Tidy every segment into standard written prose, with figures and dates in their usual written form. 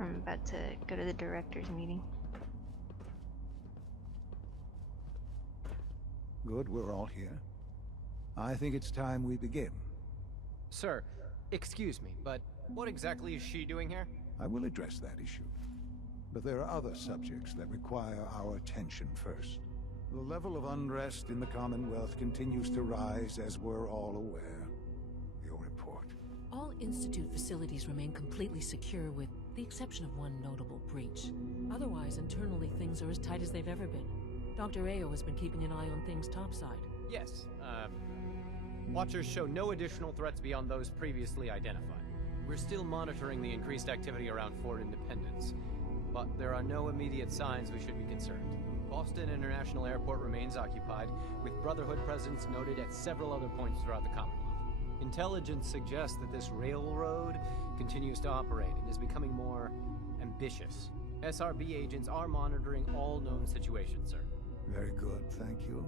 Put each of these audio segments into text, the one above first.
I'm about to go to the director's meeting. Good, we're all here. I think it's time we begin. Sir, excuse me, but what exactly is she doing here? I will address that issue. But there are other subjects that require our attention first. The level of unrest in the Commonwealth continues to rise, as we're all aware. Your report. All Institute facilities remain completely secure with the exception of one notable breach. Otherwise, internally things are as tight as they've ever been. Dr. Ayo has been keeping an eye on things topside. Yes, Watchers show no additional threats beyond those previously identified. We're still monitoring the increased activity around Fort Independence, but there are no immediate signs we should be concerned. Boston International Airport remains occupied, with Brotherhood presence noted at several other points throughout the Commonwealth. Intelligence suggests that this railroad continues to operate and is becoming more ambitious. SRB agents are monitoring all known situations, sir. Very good, thank you.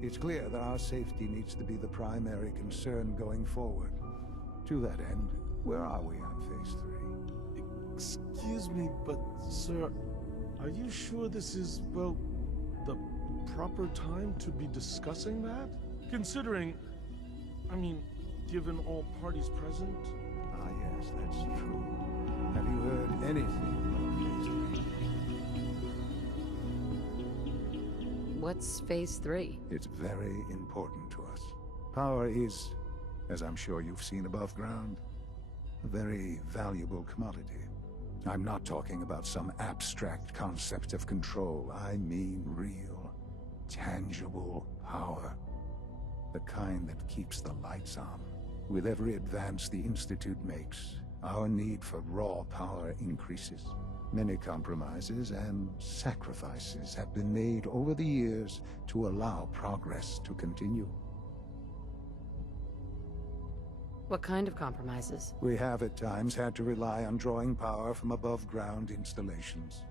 It's clear that our safety needs to be the primary concern going forward. To that end, where are we on Phase 3? Excuse me, but sir, are you sure this is, well, the proper time to be discussing that? Considering, I mean, given all parties present? Ah yes, that's true. Have you heard anything about Phase 3? What's Phase 3? It's very important to us. Power is, as I'm sure you've seen above ground, a very valuable commodity. I'm not talking about some abstract concept of control. I mean real, tangible power. The kind that keeps the lights on. With every advance the Institute makes, our need for raw power increases. Many compromises and sacrifices have been made over the years to allow progress to continue. What kind of compromises? We have at times had to rely on drawing power from above-ground installations.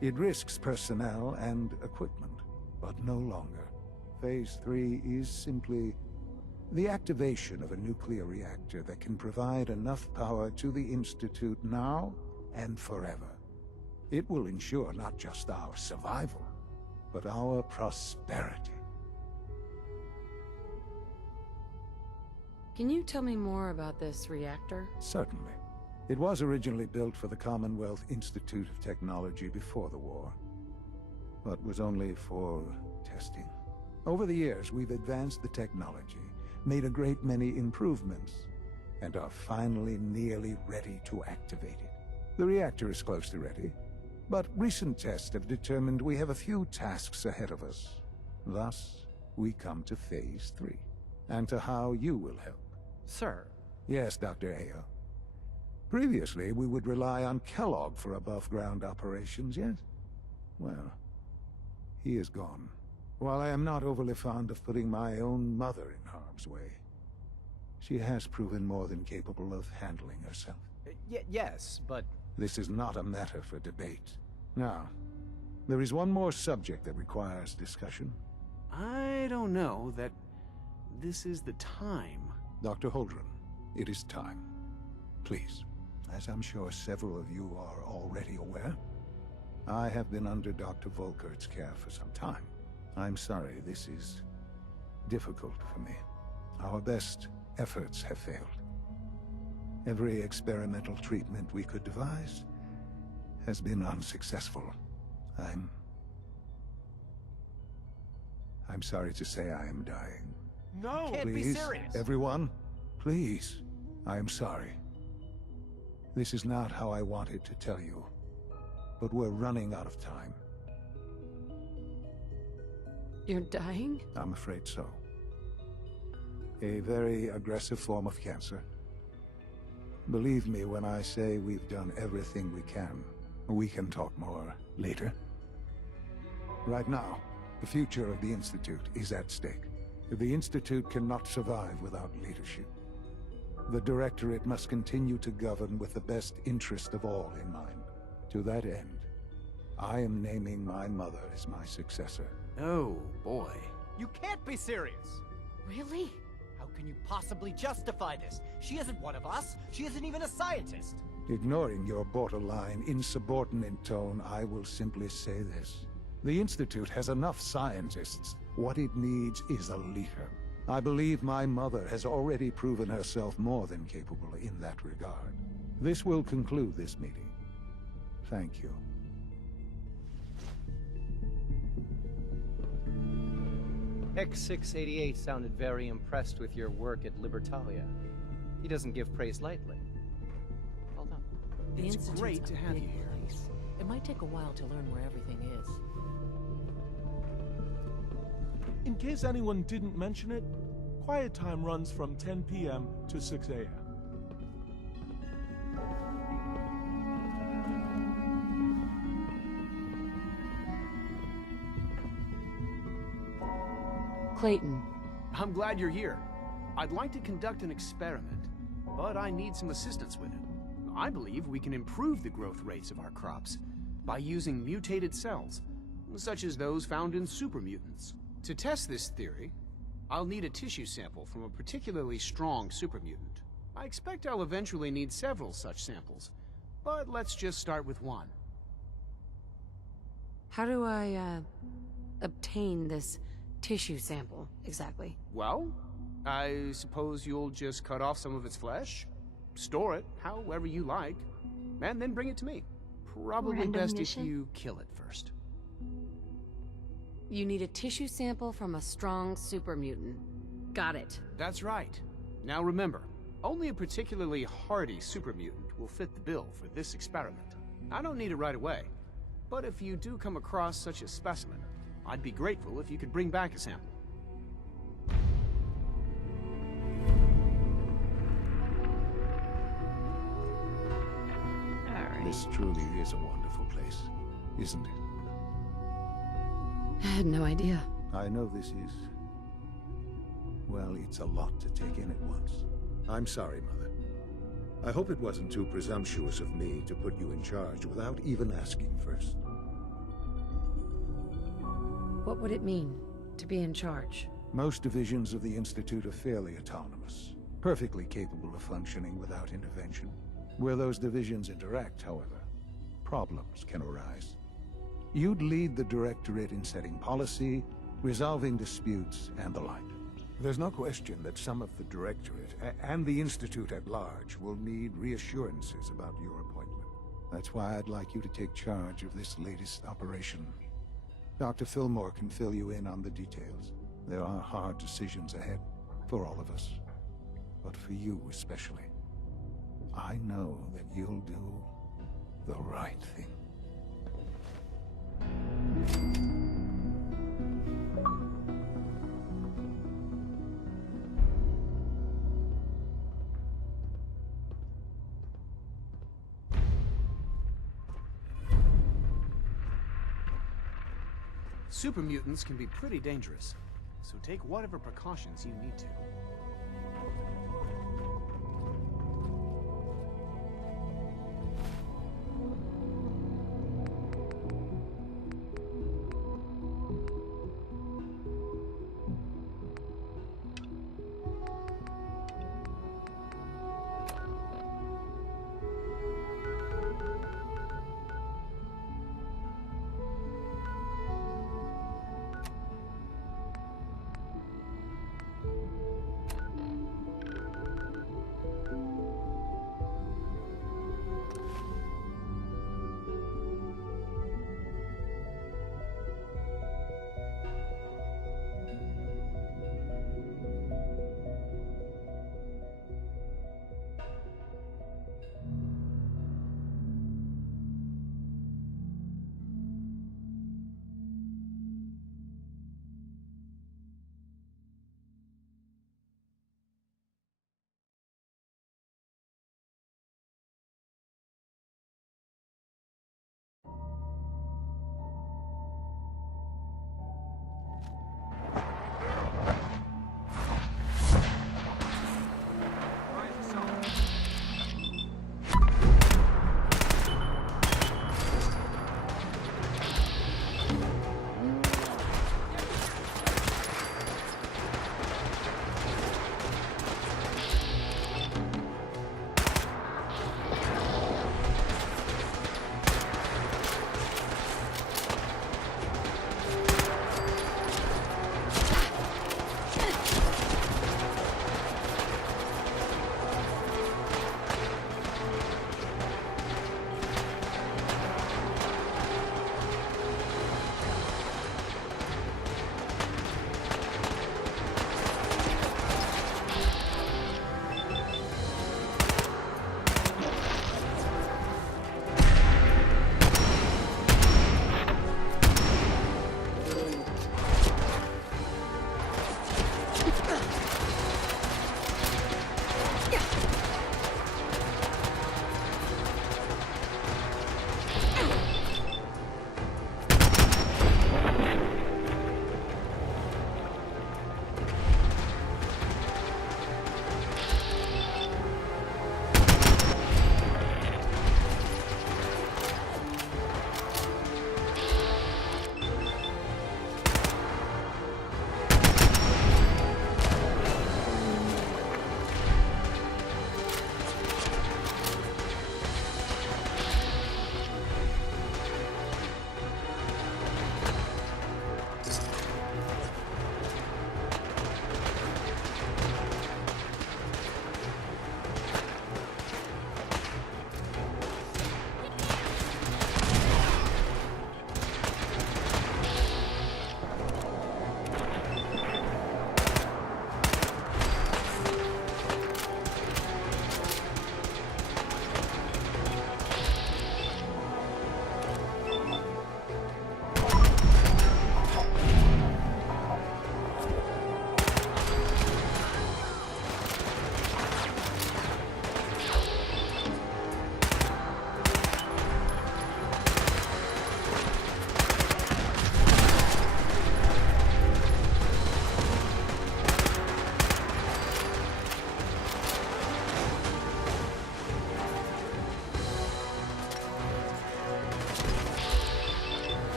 It risks personnel and equipment, but no longer. Phase 3 is simply the activation of a nuclear reactor that can provide enough power to the Institute now and forever. It will ensure not just our survival, but our prosperity. Can you tell me more about this reactor? Certainly. It was originally built for the Commonwealth Institute of Technology before the war, but was only for testing. Over the years, we've advanced the technology, made a great many improvements, and are finally nearly ready to activate it. The reactor is close to ready, but recent tests have determined we have a few tasks ahead of us. Thus, we come to Phase 3, and to how you will help. Sir. Yes, Dr. Ayo. Previously, we would rely on Kellogg for above-ground operations, yes? Well, he is gone. While I am not overly fond of putting my own mother in harm's way, she has proven more than capable of handling herself. Yes, but... This is not a matter for debate. Now, there is one more subject that requires discussion. I don't know that this is the time. Dr. Holdren, it is time. Please, as I'm sure several of you are already aware, I have been under Dr. Volkert's care for some time. I'm sorry this is difficult for me. Our best efforts have failed. Every experimental treatment we could devise has been unsuccessful. I'm sorry to say I am dying. No! Can't be Please, serious. everyone, please. I am sorry. This is not how I wanted to tell you, but we're running out of time. You're dying? I'm afraid so. A very aggressive form of cancer. Believe me when I say we've done everything we can. We can talk more later. Right now, the future of the Institute is at stake. The Institute cannot survive without leadership. The Directorate must continue to govern with the best interest of all in mind. To that end, I am naming my mother as my successor. Oh, boy. You can't be serious! Really? How can you possibly justify this? She isn't one of us. She isn't even a scientist. Ignoring your borderline, insubordinate tone, I will simply say this. The Institute has enough scientists. What it needs is a leader. I believe my mother has already proven herself more than capable in that regard. This will conclude this meeting. Thank you. X688 sounded very impressed with your work at Libertalia. He doesn't give praise lightly. Well done. The It's Institute's great to a have big you here. place. It might take a while to learn where everything is. In case anyone didn't mention it, quiet time runs from 10 p.m. to 6 a.m. Clayton, I'm glad you're here. I'd like to conduct an experiment, but I need some assistance with it. I believe we can improve the growth rates of our crops by using mutated cells, such as those found in supermutants. To test this theory, I'll need a tissue sample from a particularly strong supermutant. I expect I'll eventually need several such samples, but let's just start with one. how do I, obtain this tissue sample, exactly? Well, I suppose you'll just cut off some of its flesh, store it however you like, and then bring it to me. Probably Random best mission? if you kill it first. You need a tissue sample from a strong super mutant. Got it. That's right. Now remember, only a particularly hardy super mutant will fit the bill for this experiment. I don't need it right away, but if you do come across such a specimen, I'd be grateful if you could bring back a sample. Alright. This truly is a wonderful place, isn't it? I had no idea. I know this is... well, it's a lot to take in at once. I'm sorry, Mother. I hope it wasn't too presumptuous of me to put you in charge without even asking first. What would it mean to be in charge? Most divisions of the Institute are fairly autonomous, perfectly capable of functioning without intervention. Where those divisions interact, however, problems can arise. You'd lead the Directorate in setting policy, resolving disputes, and the like. There's no question that some of the Directorate and the Institute at large will need reassurances about your appointment. That's why I'd like you to take charge of this latest operation. Dr. Fillmore can fill you in on the details. There are hard decisions ahead for all of us, but for you especially. I know that you'll do the right thing. Super mutants can be pretty dangerous, so take whatever precautions you need to.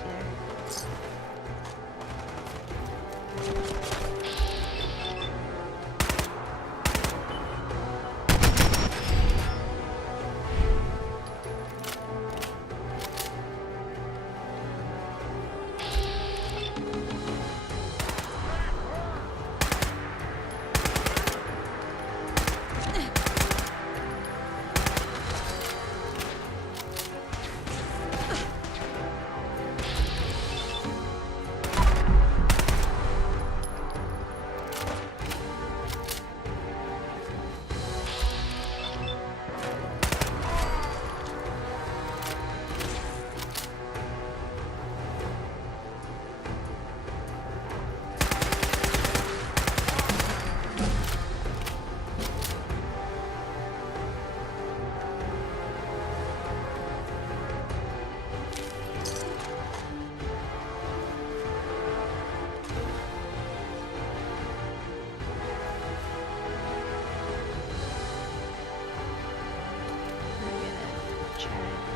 you there.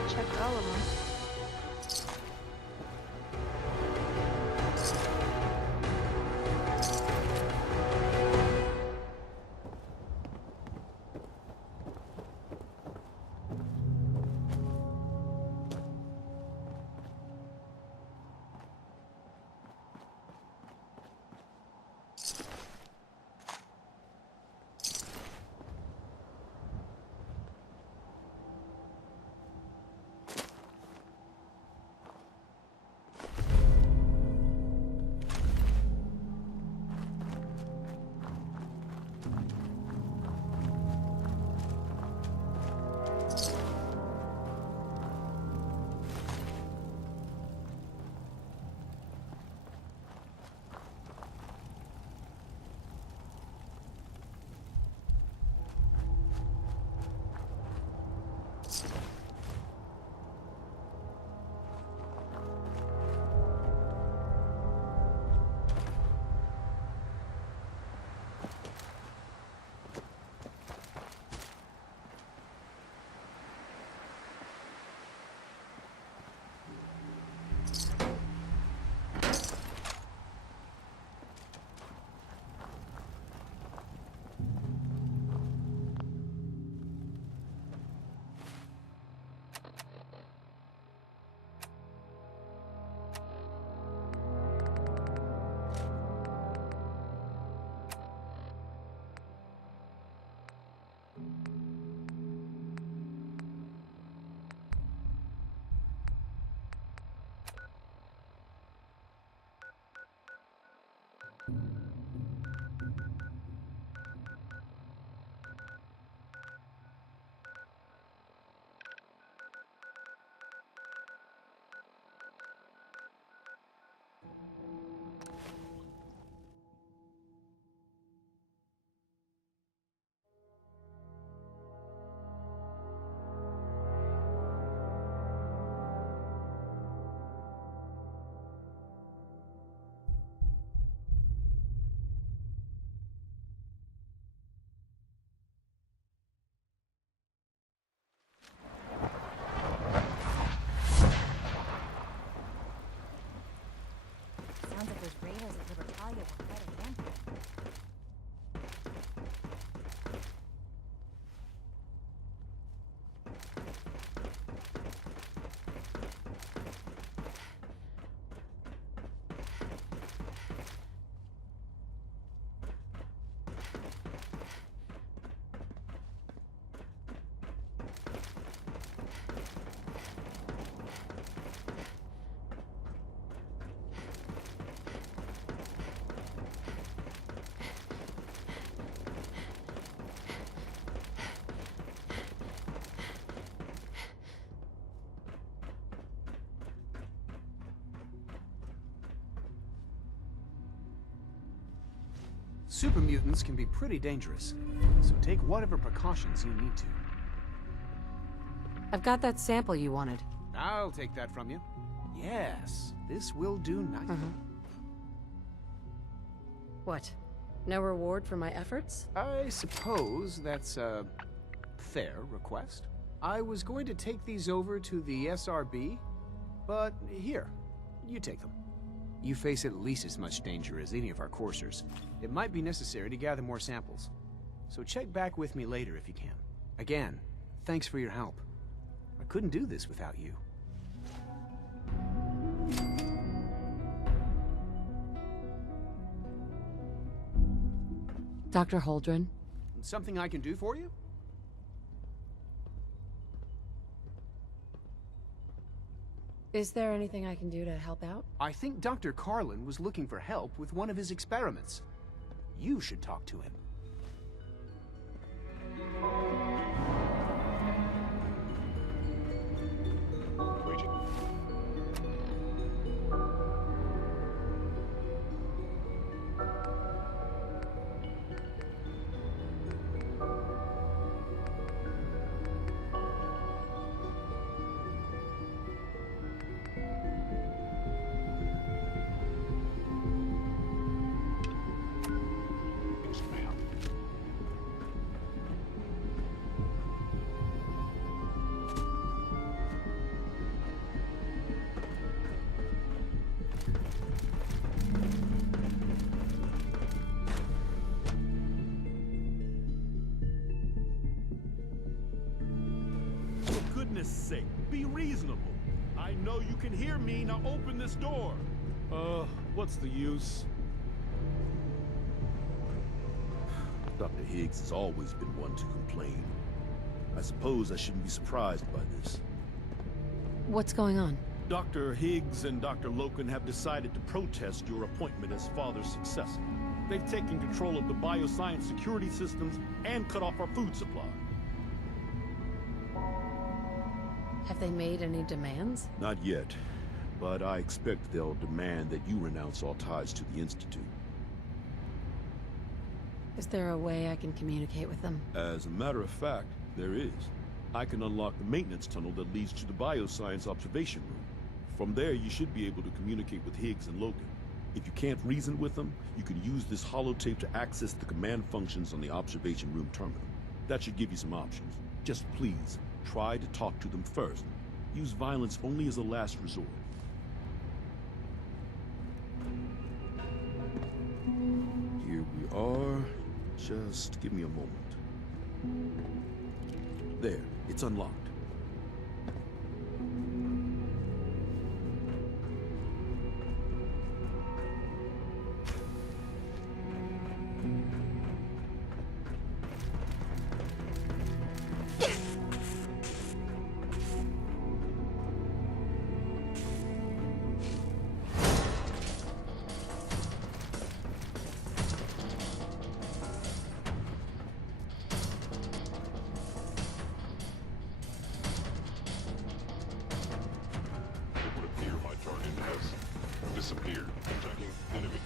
Check all of them. Sounds like those raiders at Libertalia were quite a handful. Super mutants can be pretty dangerous, so take whatever precautions you need to. I've got that sample you wanted. I'll take that from you. Yes, this will do nicely. What? No reward for my efforts? I suppose that's a fair request. I was going to take these over to the SRB, but here, You take them. You face at least as much danger as any of our coursers. It might be necessary to gather more samples. So check back with me later if you can. Again, thanks for your help. I couldn't do this without you. Dr. Holdren? Something I can do for you? Is there anything I can do to help out? I think Dr. Carlin was looking for help with one of his experiments. You should talk to him. For goodness sake, be reasonable. I know you can hear me, now open this door. What's the use? Dr. Higgs has always been one to complain. I suppose I shouldn't be surprised by this. What's going on? Dr. Higgs and Dr. Loken have decided to protest your appointment as father's successor. They've taken control of the bioscience security systems and cut off our food supply. Have they made any demands? Not yet, but I expect they'll demand that you renounce all ties to the Institute. Is there a way I can communicate with them? As a matter of fact, there is. I can unlock the maintenance tunnel that leads to the bioscience observation room. From there, you should be able to communicate with Higgs and Logan. If you can't reason with them, you can use this holotape to access the command functions on the observation room terminal. That should give you some options. Just please, try to talk to them first. Use violence only as a last resort. Here we are. Just give me a moment. There, it's unlocked. Disappeared. Attacking enemy.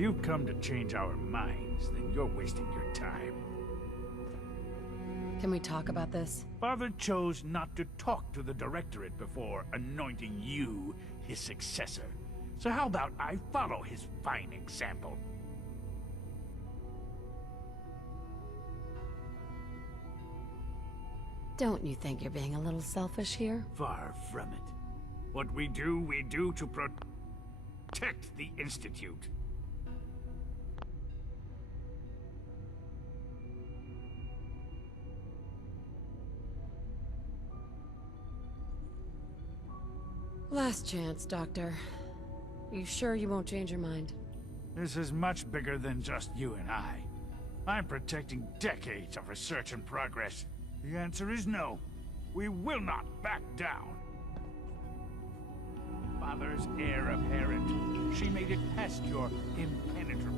you've come to change our minds, then you're wasting your time. Can we talk about this? Father chose not to talk to the Directorate before anointing you his successor. So how about I follow his fine example? Don't you think you're being a little selfish here? Far from it. What we do to protect the Institute. Last chance, Doctor. You sure you won't change your mind? This is much bigger than just you and I. I'm protecting decades of research and progress. The answer is no. We will not back down. Father's heir apparent. She made it past your impenetrable